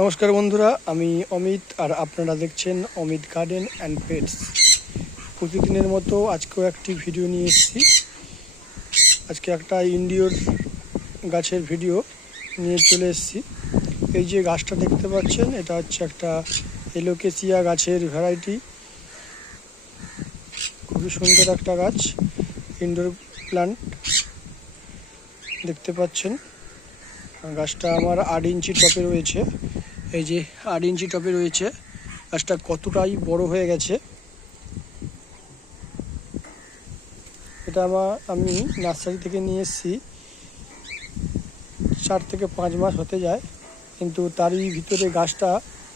নমস্কার বন্ধুরা, আমি অমিত আর আপনারা দেখছেন অমিত গার্ডেন অ্যান্ড পেটস। প্রতিদিনের মতো আজকেও একটি ভিডিও নিয়ে এসেছি। আজকে একটা ইনডোর গাছের ভিডিও নিয়ে চলে এসেছি। এই যে গাছটা দেখতে পাচ্ছেন, এটা হচ্ছে একটা এলোকেসিয়া গাছের ভ্যারাইটি। খুবই সুন্দর একটা গাছ, ইনডোর প্ল্যান্ট দেখতে পাচ্ছেন। গাছটা আমার 8 ইঞ্চি টপে রয়েছে। এই যে 8 ইঞ্চি টপে রয়েছে। গাছটা কতটাই বড় হয়ে গেছে। এটা আমি নার্সারি থেকে নিয়ে এসেছি। 4 থেকে 5 মাস হতে যায়, কিন্তু তারই ভিতরে গাছটা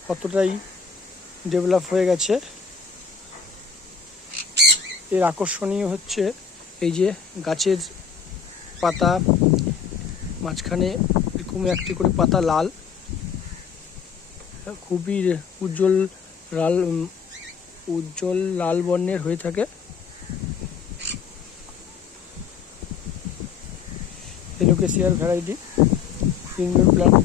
কতটাই ডেভেলপ হয়ে গেছে। এর আকর্ষণীয় হচ্ছে এই যে গাছের পাতা মাঝখানে এরকম একটি করে পাতা লাল, খুবই উজ্জ্বল লাল বর্ণের হয়ে থাকে। এলোকেসিয়ার ভ্যারাইটি ইনডোর প্ল্যান্ট।